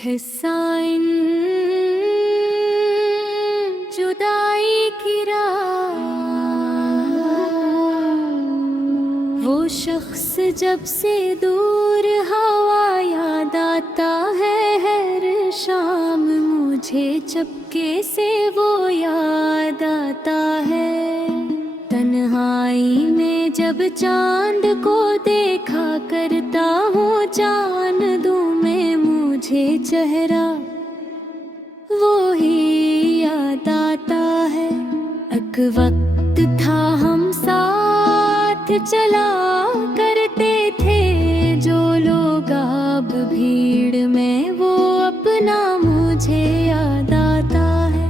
हिस्सा इन जुदाई की राह, वो शख्स जब से दूर हवा याद आता है हर शाम, मुझे चपके से वो याद आता है। तन्हाई में जब चांद को देखा करता हूँ, जान दूँ मैं मुझे चेहरा वो ही याद आता है। एक वक्त था हम साथ चला करते थे, जो लोग अब भीड़ में वो अपना मुझे याद आता है।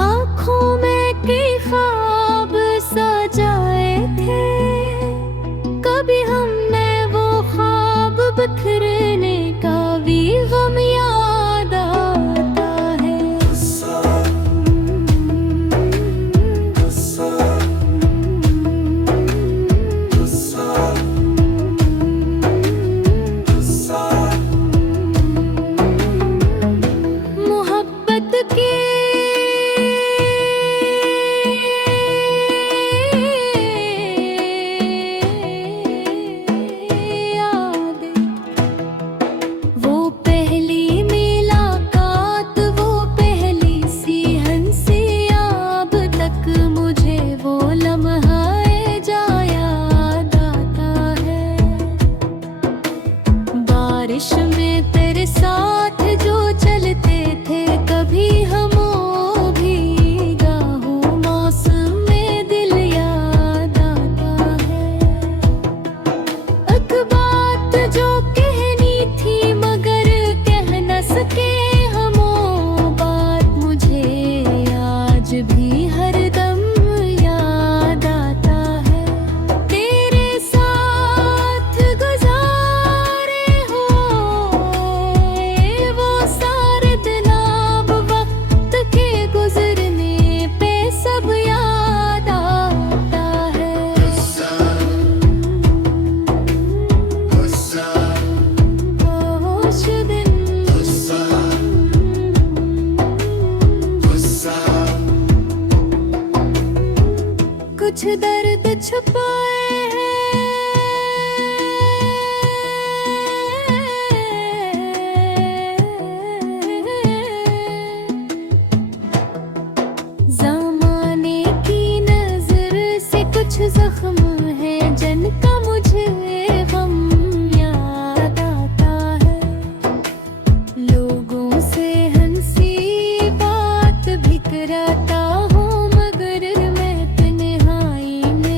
आँखों में कई ख्वाब सजाए थे, कभी हमने वो ख्वाब बिखरने का भी गम याद आता है। मोहब्बत की बारिश में तेरे साथ जो चलते थे, कभी हम भीगा हूँ मौसम में दिल याद आता है। एक बात जो कहनी थी मगर कह न सके हम, वो बात मुझे आज भी हरदम याद आता है। तेरे साथ गुजारे वो सारे दिन अब वक्त के गुजरने पे सब याद आता है। होश दिन कुछ दर्द छुपाए ज़माने की नजर से, कुछ जख्म है जिनका मुझे गम याद आता है। लोगों से हंसी बात भी कराता हूँ, मगर मैं तन्हाई में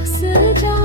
शख्स जा